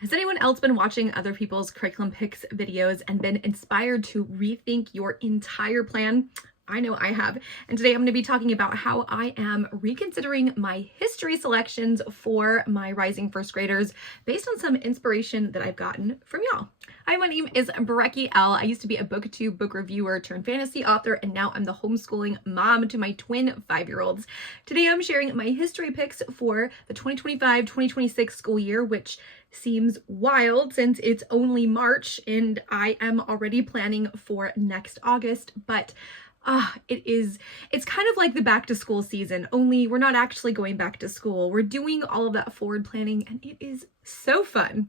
Has anyone else been watching other people's curriculum picks videos and been inspired to rethink your entire plan? I know I have. And today I'm going to be talking about how I am reconsidering my history selections for my rising first graders based on some inspiration that I've gotten from y'all. Hi, my name is Breckie L. I used to be a BookTube book reviewer turned fantasy author, and now I'm the homeschooling mom to my twin 5-year-olds. Today I'm sharing my history picks for the 2025-2026 school year, which seems wild since it's only March and I am already planning for next August, but it's kind of like the back to school season, only we're not actually going back to school. We're doing all of that forward planning and it is so fun.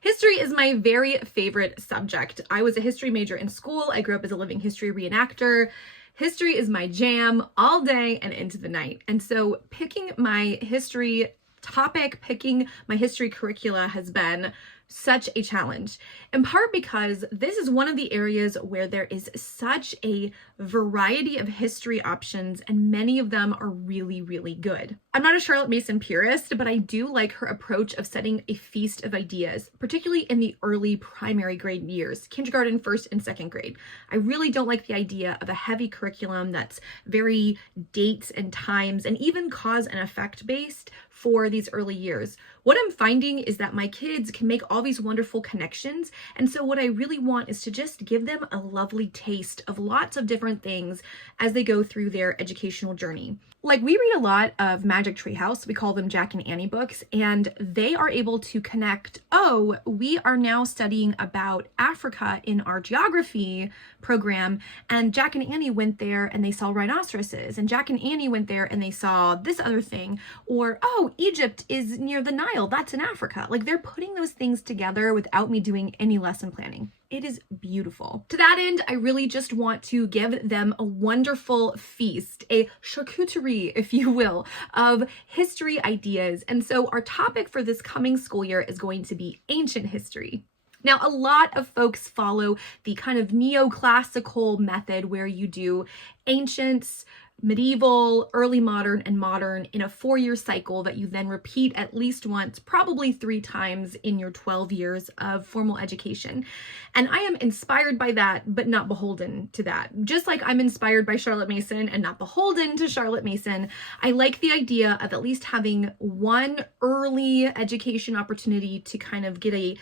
History is my very favorite subject. I was a history major in school. I grew up as a living history reenactor. History is my jam all day and into the night. And so picking my history topic, picking my history curricula has been such a challenge, in part because this is one of the areas where there is such a variety of history options and many of them are really, really good. I'm not a Charlotte Mason purist, but I do like her approach of setting a feast of ideas, particularly in the early primary grade years, kindergarten, first and second grade. I really don't like the idea of a heavy curriculum that's very dates and times and even cause and effect based for these early years. What I'm finding is that my kids can make all these wonderful connections. And so what I really want is to just give them a lovely taste of lots of different things as they go through their educational journey. Like, we read a lot of Magic Tree House. We call them Jack and Annie books, and they are able to connect, oh, we are now studying about Africa in our geography program, and Jack and Annie went there and they saw rhinoceroses, and Jack and Annie went there and they saw this other thing, or, oh, Egypt is near the Nile, that's in Africa. Like, they're putting those things together without me doing any lesson planning. It is beautiful. To that end, I really just want to give them a wonderful feast, a charcuterie, if you will, of history ideas. And so our topic for this coming school year is going to be ancient history. Now, a lot of folks follow the kind of neoclassical method where you do ancients, medieval, early modern, and modern in a 4-year cycle that you then repeat at least once, probably 3 times in your 12 years of formal education. And I am inspired by that, but not beholden to that. Just like I'm inspired by Charlotte Mason and not beholden to Charlotte Mason, I like the idea of at least having one early education opportunity to kind of get a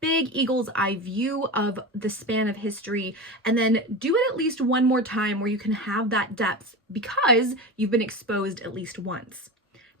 big eagle's eye view of the span of history, and then do it at least one more time where you can have that depth because you've been exposed at least once.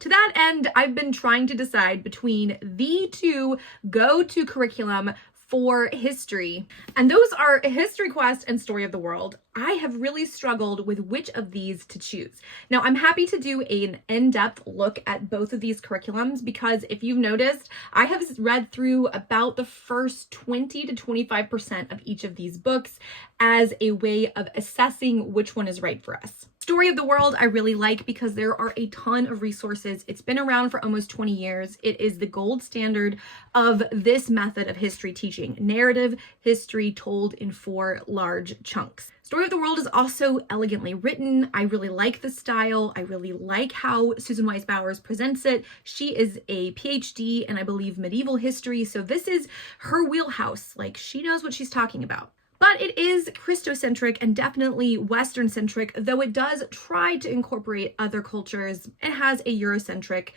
To that end, I've been trying to decide between the 2 go-to curriculum for history, and those are History Quest and Story of the World. I have really struggled with which of these to choose. Now, I'm happy to do an in-depth look at both of these curriculums because if you've noticed, I have read through about the first 20 to 25% of each of these books as a way of assessing which one is right for us. Story of the World I really like because there are a ton of resources. It's been around for almost 20 years. It is the gold standard of this method of history teaching, narrative history told in 4 large chunks. Story of the World is also elegantly written. I really like the style. I really like how Susan Wise Bowers presents it. She is a PhD in, I believe, medieval history, so this is her wheelhouse. Like, she knows what she's talking about. But it is Christocentric and definitely Western-centric, though it does try to incorporate other cultures. It has a Eurocentric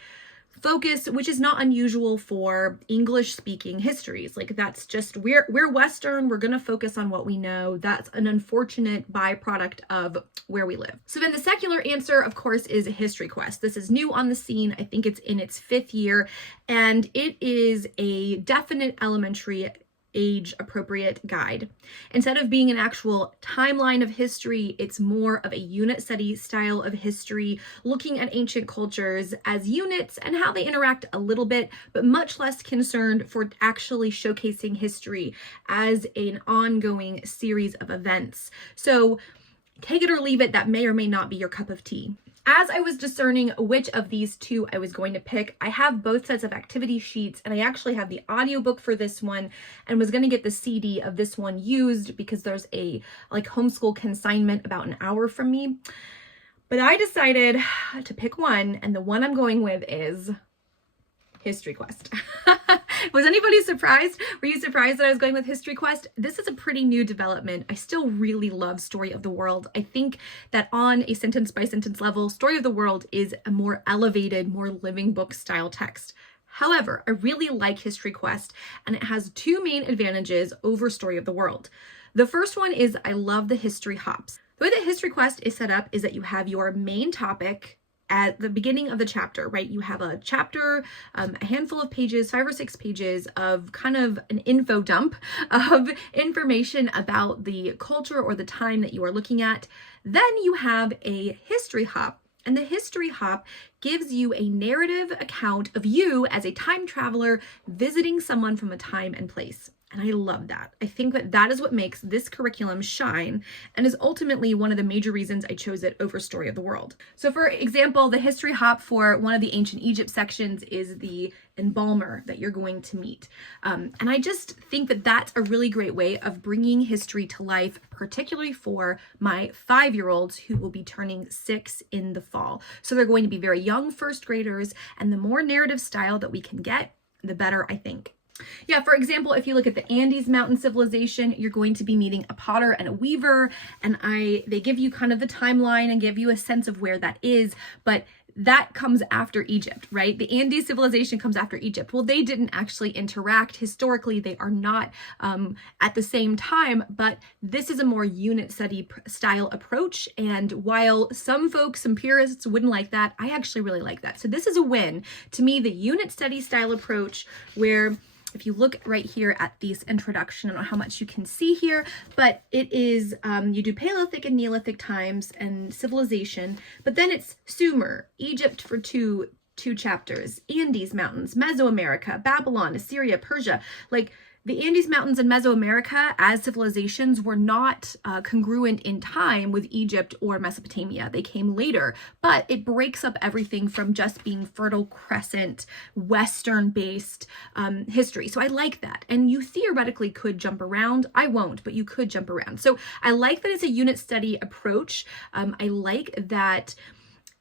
focus, which is not unusual for English-speaking histories. Like, that's just, we're Western, we're gonna focus on what we know. That's an unfortunate byproduct of where we live. So then the secular answer, of course, is History Quest. This is new on the scene. I think it's in its 5th year, and it is a definite elementary age-appropriate guide. Instead of being an actual timeline of history, it's more of a unit study style of history, looking at ancient cultures as units and how they interact a little bit, but much less concerned for actually showcasing history as an ongoing series of events. So take it or leave it, that may or may not be your cup of tea. As I was discerning which of these 2 I was going to pick, I have both sets of activity sheets, and I actually have the audiobook for this one and was going to get the CD of this one used because there's a homeschool consignment about an hour from me. But I decided to pick one, and the one I'm going with is History Quest. Was anybody surprised? Were you surprised that I was going with History Quest? This is a pretty new development. I still really love Story of the World. I think that on a sentence by sentence level, Story of the World is a more elevated, more living book style text. However, I really like History Quest, and it has two main advantages over Story of the World. The first one is I love the history hops. The way that History Quest is set up is that you have your main topic at the beginning of the chapter, right? You have a chapter, a handful of pages, 5 or 6 pages of kind of an info dump of information about the culture or the time that you are looking at. Then you have a history hop. And the history hop gives you a narrative account of you as a time traveler visiting someone from a time and place. And I love that. I think that that is what makes this curriculum shine and is ultimately one of the major reasons I chose it over Story of the World. So for example, the history hop for one of the ancient Egypt sections is the embalmer that you're going to meet. And I just think that that's a really great way of bringing history to life, particularly for my 5-year-olds who will be turning 6 in the fall. So they're going to be very young first graders, and the more narrative style that we can get, the better, I think. Yeah, for example, if you look at the Andes Mountain Civilization, you're going to be meeting a potter and a weaver, and they give you kind of the timeline and give you a sense of where that is, but that comes after Egypt, right? The Andes Civilization comes after Egypt. Well, they didn't actually interact. Historically, they are not at the same time, but this is a more unit study style approach. And while some folks, some purists wouldn't like that, I actually really like that. So this is a win. To me, the unit study style approach where if you look right here at this introduction, I don't know how much you can see here, but it is, you do Paleolithic and Neolithic times and civilization, but then it's Sumer, Egypt for two chapters, Andes Mountains, Mesoamerica, Babylon, Assyria, Persia. Like the Andes Mountains and Mesoamerica as civilizations were not congruent in time with Egypt or Mesopotamia. They came later, but it breaks up everything from just being Fertile Crescent, Western-based history. So I like that. And you theoretically could jump around. I won't, but you could jump around. So I like that it's a unit study approach. I like that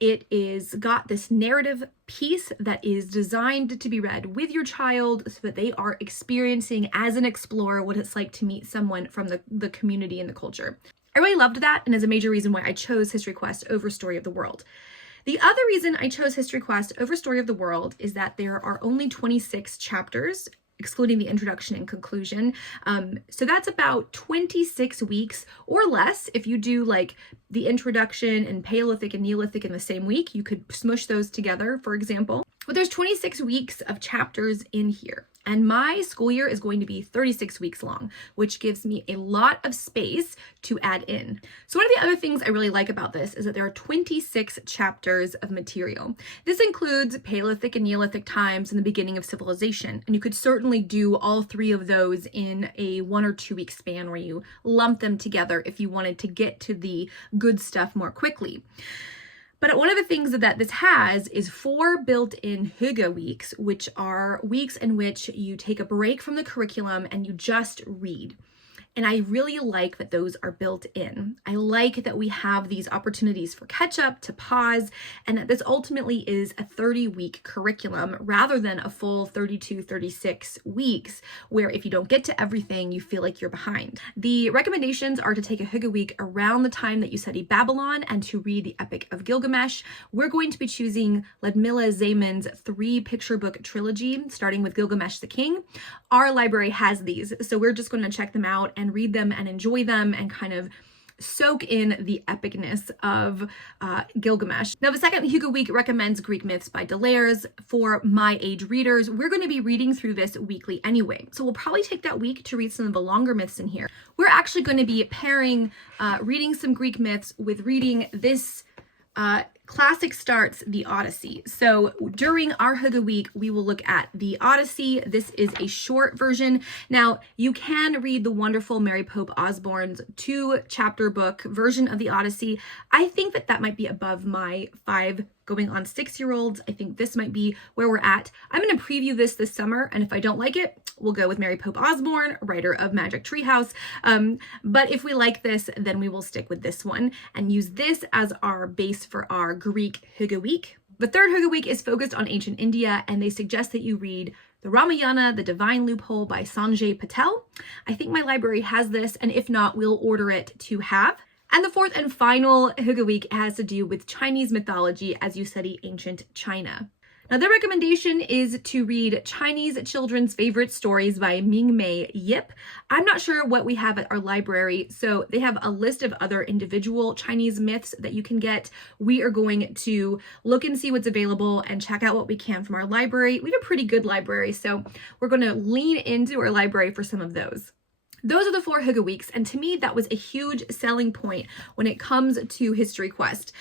it is got this narrative piece that is designed to be read with your child so that they are experiencing as an explorer what it's like to meet someone from the community and the culture. I really loved that, and is a major reason why I chose History Quest over Story of the World. The other reason I chose History Quest over Story of the World is that there are only 26 chapters, excluding the introduction and conclusion. So that's about 26 weeks or less. If you do like the introduction and Paleolithic and Neolithic in the same week, you could smush those together, for example. But there's 26 weeks of chapters in here. And my school year is going to be 36 weeks long, which gives me a lot of space to add in. So one of the other things I really like about this is that there are 26 chapters of material. This includes Paleolithic and Neolithic times and the beginning of civilization. And you could certainly do all 3 of those in a 1 or 2 week span where you lump them together if you wanted to get to the good stuff more quickly. But one of the things that this has is 4 built-in Hygge weeks, which are weeks in which you take a break from the curriculum and you just read. And I really like that those are built in. I like that we have these opportunities for catch up, to pause, and that this ultimately is a 30-week curriculum rather than a full 32, 36 weeks, where if you don't get to everything, you feel like you're behind. The recommendations are to take a Hygge week around the time that you study Babylon and to read the Epic of Gilgamesh. We're going to be choosing Ludmila Zayman's 3 picture book trilogy, starting with Gilgamesh the King. Our library has these, so we're just going to check them out and read them and enjoy them and kind of soak in the epicness of Gilgamesh. Now, the second Hygge week recommends Greek myths by Deleuze. For my age readers, we're going to be reading through this weekly anyway. So we'll probably take that week to read some of the longer myths in here. We're actually going to be pairing reading some Greek myths with reading this classic starts, the Odyssey. So during our Hygge week, we will look at the Odyssey. This is a short version. Now, you can read the wonderful Mary Pope Osborne's 2-chapter book version of the Odyssey. I think that that might be above my 5 going on 6-year-olds. I think this might be where we're at. I'm going to preview this summer, and if I don't like it, we'll go with Mary Pope Osborne, writer of Magic Treehouse. But if we like this, then we will stick with this one and use this as our base for our Greek Hygge week. The third Hygge week is focused on ancient India, and they suggest that you read The Ramayana, The Divine Loophole by Sanjay Patel. I think my library has this, and if not, we'll order it to have. And the fourth and final Hygge Week has to do with Chinese mythology as you study ancient China. Now, their recommendation is to read Chinese Children's Favorite Stories by Ming-Mei Yip. I'm not sure what we have at our library, so they have a list of other individual Chinese myths that you can get. We are going to look and see what's available and check out what we can from our library. We have a pretty good library, so we're going to lean into our library for some of those. Those are the 4 Hygge Weeks, and to me, that was a huge selling point when it comes to History Quest.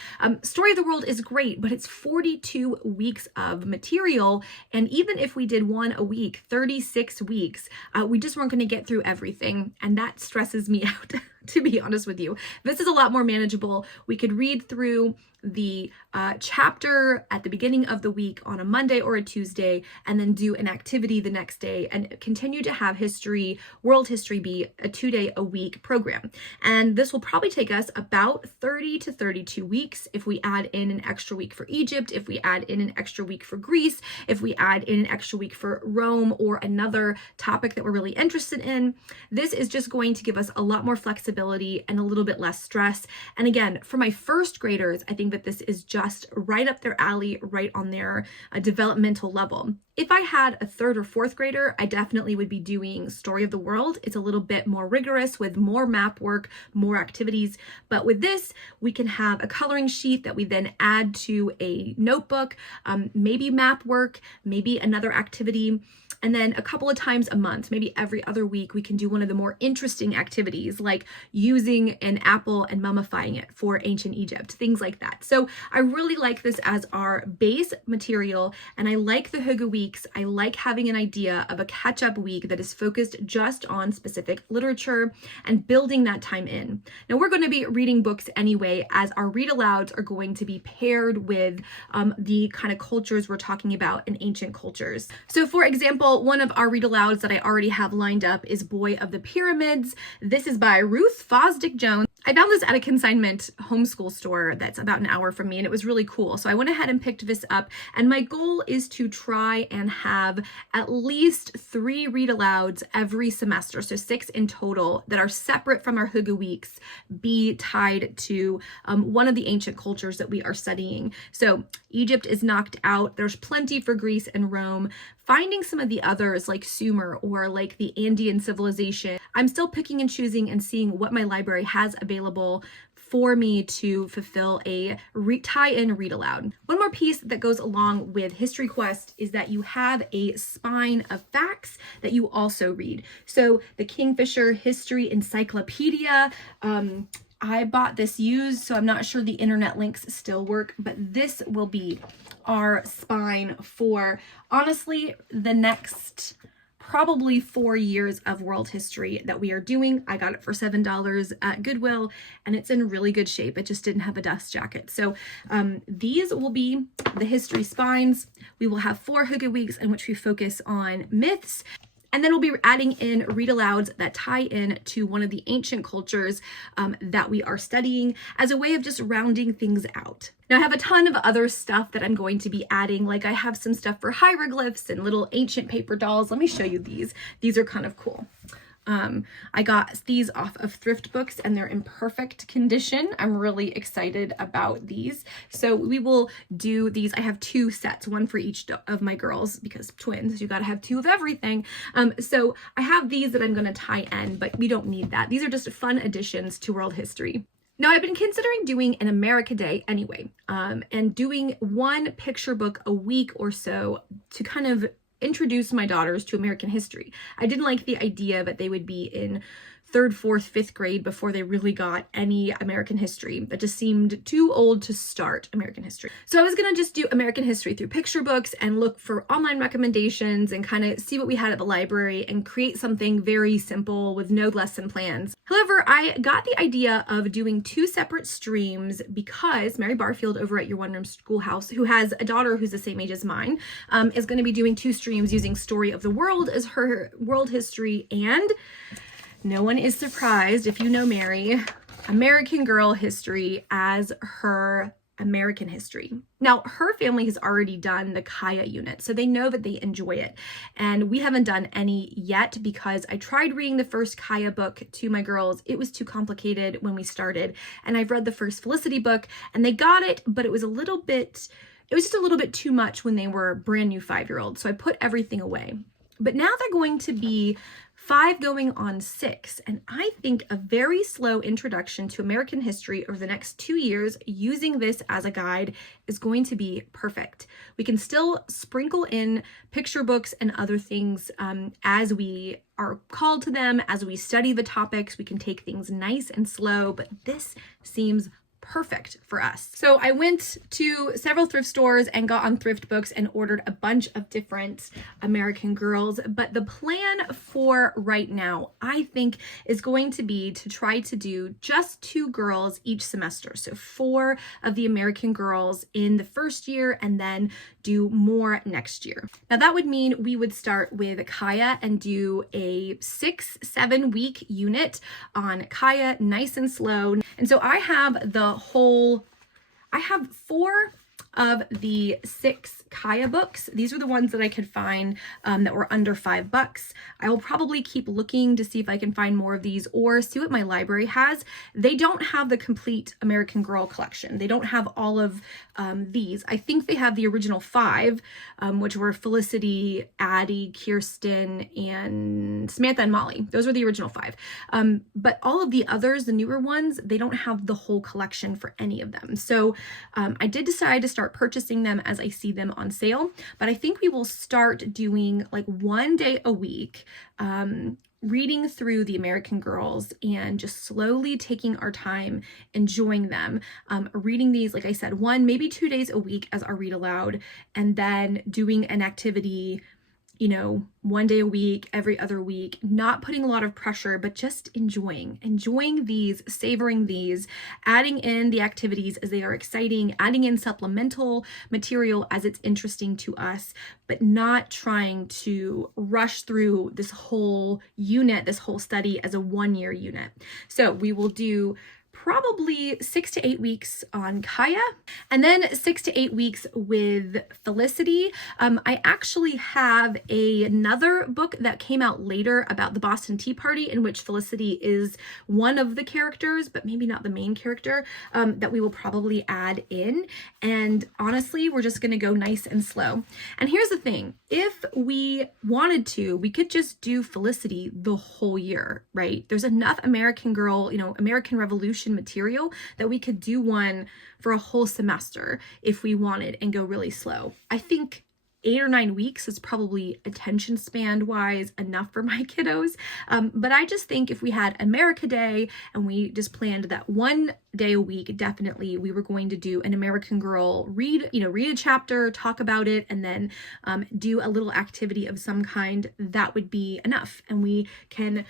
Story of the World is great, but it's 42 weeks of material, and even if we did one a week, 36 weeks, we just weren't going to get through everything, and that stresses me out, to be honest with you. This is a lot more manageable. We could read through the chapter at the beginning of the week on a Monday or a Tuesday, and then do an activity the next day, and continue to have history, world history, be a 2-day-a-week program. And this will probably take us about 30 to 32 weeks if we add in an extra week for Egypt, if we add in an extra week for Greece, if we add in an extra week for Rome or another topic that we're really interested in. This is just going to give us a lot more flexibility and a little bit less stress. And again, for my first graders, I think that this is just right up their alley, right on their developmental level. If I had a 3rd or 4th grader, I definitely would be doing Story of the World. It's a little bit more rigorous with more map work, more activities. But with this, we can have a coloring sheet that we then add to a notebook, maybe map work, maybe another activity. And then a couple of times a month, maybe every other week, we can do one of the more interesting activities like using an apple and mummifying it for ancient Egypt, things like that. So I really like this as our base material, and I like the Hygge Weeks. I like having an idea of a catch-up week that is focused just on specific literature and building that time in. Now, we're going to be reading books anyway, as our read-alouds are going to be paired with the kind of cultures we're talking about in ancient cultures. So for example, one of our read-alouds that I already have lined up is Boy of the Pyramids. This is by Ruth Fosdick Jones. I found this at a consignment homeschool store that's about an hour from me, and it was really cool. So I went ahead and picked this up, and my goal is to try and have at least 3 read-alouds every semester, so 6 in total, that are separate from our Hygge Weeks, be tied to one of the ancient cultures that we are studying. So Egypt is knocked out. There's plenty for Greece and Rome. Finding some of the others like Sumer or like the Andean civilization, I'm still picking and choosing and seeing what my library has available for me to fulfill a tie-in read-aloud. One more piece that goes along with History Quest is that you have a spine of facts that you also read. So the Kingfisher History Encyclopedia, I bought this used, so I'm not sure the internet links still work, but this will be our spine for, honestly, the next probably 4 years of world history that we are doing. I got it for $7 at Goodwill, and it's in really good shape. It just didn't have a dust jacket. So these will be the history spines. We will have 4 Hygge Weeks in which we focus on myths. And then we'll be adding in read-alouds that tie in to one of the ancient cultures that we are studying as a way of just rounding things out. Now, I have a ton of other stuff that I'm going to be adding, like I have some stuff for hieroglyphs and little ancient paper dolls. Let me show you these. These are kind of cool. I got these off of thrift books and they're in perfect condition. I'm really excited about these. So we will do these. I have 2 sets, one for each of my girls because twins, you got to have 2 of everything. So I have these that I'm going to tie in, but we don't need that. These are just fun additions to world history. Now, I've been considering doing an America Day anyway, and doing 1 picture book a week or so to kind of introduce my daughters to American history. I didn't like the idea that they would be in 3rd, 4th, 5th grade before they really got any American history. That just seemed too old to start American history. So I was gonna just do American history through picture books and look for online recommendations and kind of see what we had at the library and create something very simple with no lesson plans. However, I got the idea of doing 2 separate streams because Mary Barfield over at Your One Room Schoolhouse, who has a daughter who's the same age as mine, is going to be doing 2 streams using Story of the World as her world history, and no one is surprised if you know Mary, American Girl history as her American history. Now, her family has already done the Kaya unit, so they know that they enjoy it. And we haven't done any yet because I tried reading the first Kaya book to my girls. It was too complicated when we started. And I've read the first Felicity book and they got it, but it was just a little bit too much when they were brand new 5-year-olds. So I put everything away. But now they're going to be 5 going on 6, and I think a very slow introduction to American history over the next 2 years using this as a guide is going to be perfect. We can still sprinkle in picture books and other things as we are called to them, as we study the topics. We can take things nice and slow, but this seems perfect for us. So I went to several thrift stores and got on Thrift Books and ordered a bunch of different American Girls. But the plan for right now, I think, is going to be to try to do just 2 girls each semester. So 4 of the American Girls in the first year and then do more next year. Now that would mean we would start with Kaya and do a 6-7 week unit on Kaya, nice and slow. And so I have 4 of the 6 Kaya books. These were the ones that I could find that were under $5. I will probably keep looking to see if I can find more of these or see what my library has. They don't have the complete American Girl collection. They don't have all of these. I think they have the original 5, which were Felicity, Addie, Kirsten, and Samantha and Molly. Those were the original 5. But all of the others, the newer ones, they don't have the whole collection for any of them. So I did decide to start purchasing them as I see them on sale, but I think we will start doing like 1 day a week, reading through the American Girls and just slowly taking our time, enjoying them, reading these, like I said, 1, maybe 2 days a week as our read aloud, and then doing an activity, 1 day a week, every other week, not putting a lot of pressure, but just enjoying these, savoring these, adding in the activities as they are exciting, adding in supplemental material as it's interesting to us, but not trying to rush through this whole unit, this whole study as a 1-year unit. So we will do probably 6 to 8 weeks on Kaya, and then 6 to 8 weeks with Felicity. I actually have another book that came out later about the Boston Tea Party in which Felicity is one of the characters, but maybe not the main character, that we will probably add in. And honestly, we're just going to go nice and slow. And here's the thing. If we wanted to, we could just do Felicity the whole year, right? There's enough American Girl, American Revolution material that we could do one for a whole semester if we wanted and go really slow. I think 8 or 9 weeks is probably attention span wise enough for my kiddos. But I just think if we had America Day and we just planned that 1 day a week, definitely we were going to do an American Girl, read a chapter, talk about it, and then do a little activity of some kind, that would be enough. And we can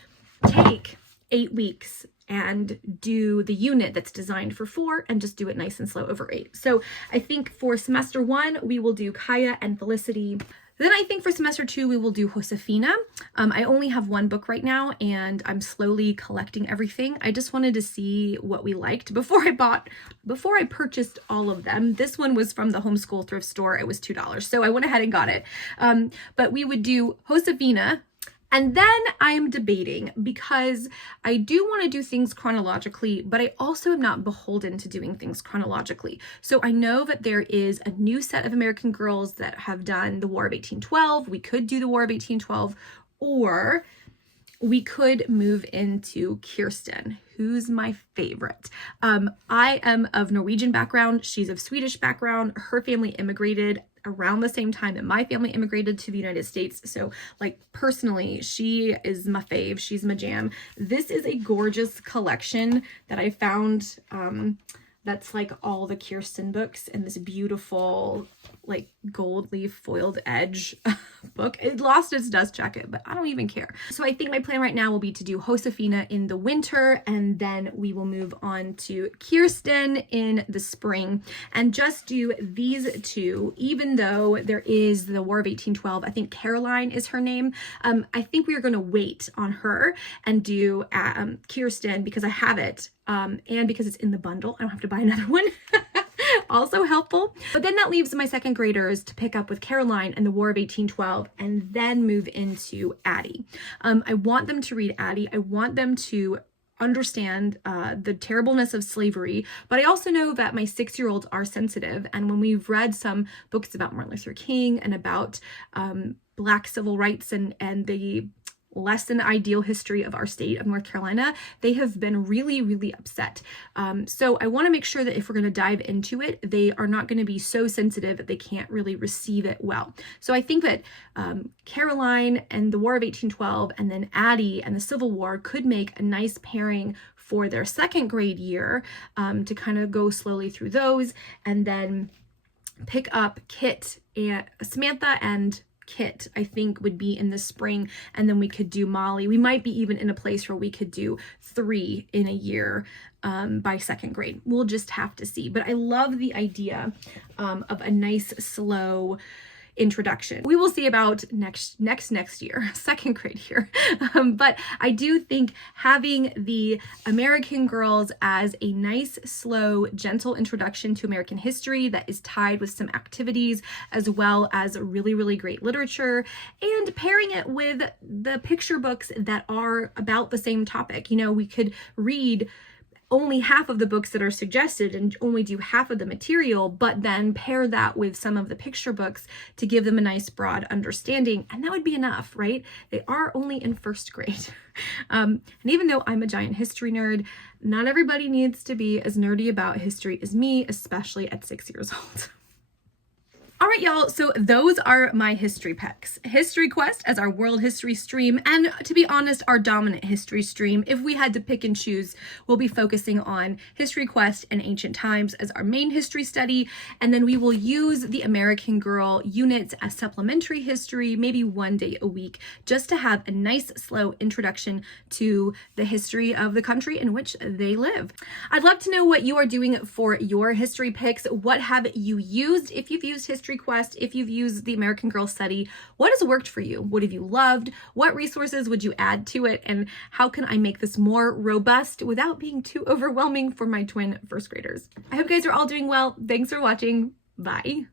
take 8 weeks and do the unit that's designed for 4 and just do it nice and slow over 8. So I think for semester 1, we will do Kaya and Felicity. Then I think for semester 2, we will do Josefina. I only have 1 book right now and I'm slowly collecting everything. I just wanted to see what we liked before I purchased all of them. This one was from the Homeschool thrift store. It was $2. So I went ahead and got it. But we would do Josefina. And then I'm debating because I do want to do things chronologically, but I also am not beholden to doing things chronologically. So I know that there is a new set of American Girls that have done the War of 1812. We could do the War of 1812, or we could move into Kirsten, who's my favorite. I am of Norwegian background. She's of Swedish background. Her family immigrated around the same time that my family immigrated to the United States. So personally, she is my fave. She's my jam. This is a gorgeous collection that I found that's all the Kirsten books in this beautiful gold leaf foiled edge book. It lost its dust jacket, but I don't even care. So I think my plan right now will be to do Josefina in the winter, and then we will move on to Kirsten in the spring and just do these 2, even though there is the War of 1812. I think Caroline is her name. I think we are going to wait on her and do Kirsten because I have it, and because it's in the bundle. I don't have to buy another one. also helpful. But then that leaves my second graders to pick up with Caroline and the War of 1812 and then move into Addie. I want them to read Addie. I want them to understand the terribleness of slavery, but I also know that my 6-year-olds are sensitive, and when we've read some books about Martin Luther King and about Black civil rights and the less than ideal history of our state of North Carolina, they have been really, really upset. So I want to make sure that if we're going to dive into it, they are not going to be so sensitive that they can't really receive it well. So I think that Caroline and the War of 1812 and then Addie and the Civil War could make a nice pairing for their second grade year, to kind of go slowly through those, and then pick up Samantha and Kit, I think, would be in the spring, and then we could do Molly. We might be even in a place where we could do 3 in a year by second grade. We'll just have to see. But I love the idea of a nice, slow introduction. We will see about next year, second grade year. But I do think having the American Girls as a nice, slow, gentle introduction to American history that is tied with some activities as well as really, really great literature, and pairing it with the picture books that are about the same topic. You know, we could read only half of the books that are suggested and only do half of the material, but then pair that with some of the picture books to give them a nice broad understanding. And that would be enough, right? They are only in first grade. And even though I'm a giant history nerd, not everybody needs to be as nerdy about history as me, especially at 6 years old. All right, y'all, so those are my history picks. History Quest as our world history stream, and to be honest, our dominant history stream. If we had to pick and choose, we'll be focusing on History Quest and Ancient Times as our main history study, and then we will use the American Girl units as supplementary history, maybe one day a week, just to have a nice, slow introduction to the history of the country in which they live. I'd love to know what you are doing for your history picks. What have you used? If you've used History Quest, if you've used the American Girl study, what has worked for you? What have you loved? What resources would you add to it? And how can I make this more robust without being too overwhelming for my twin first graders? I hope you guys are all doing well. Thanks for watching. Bye.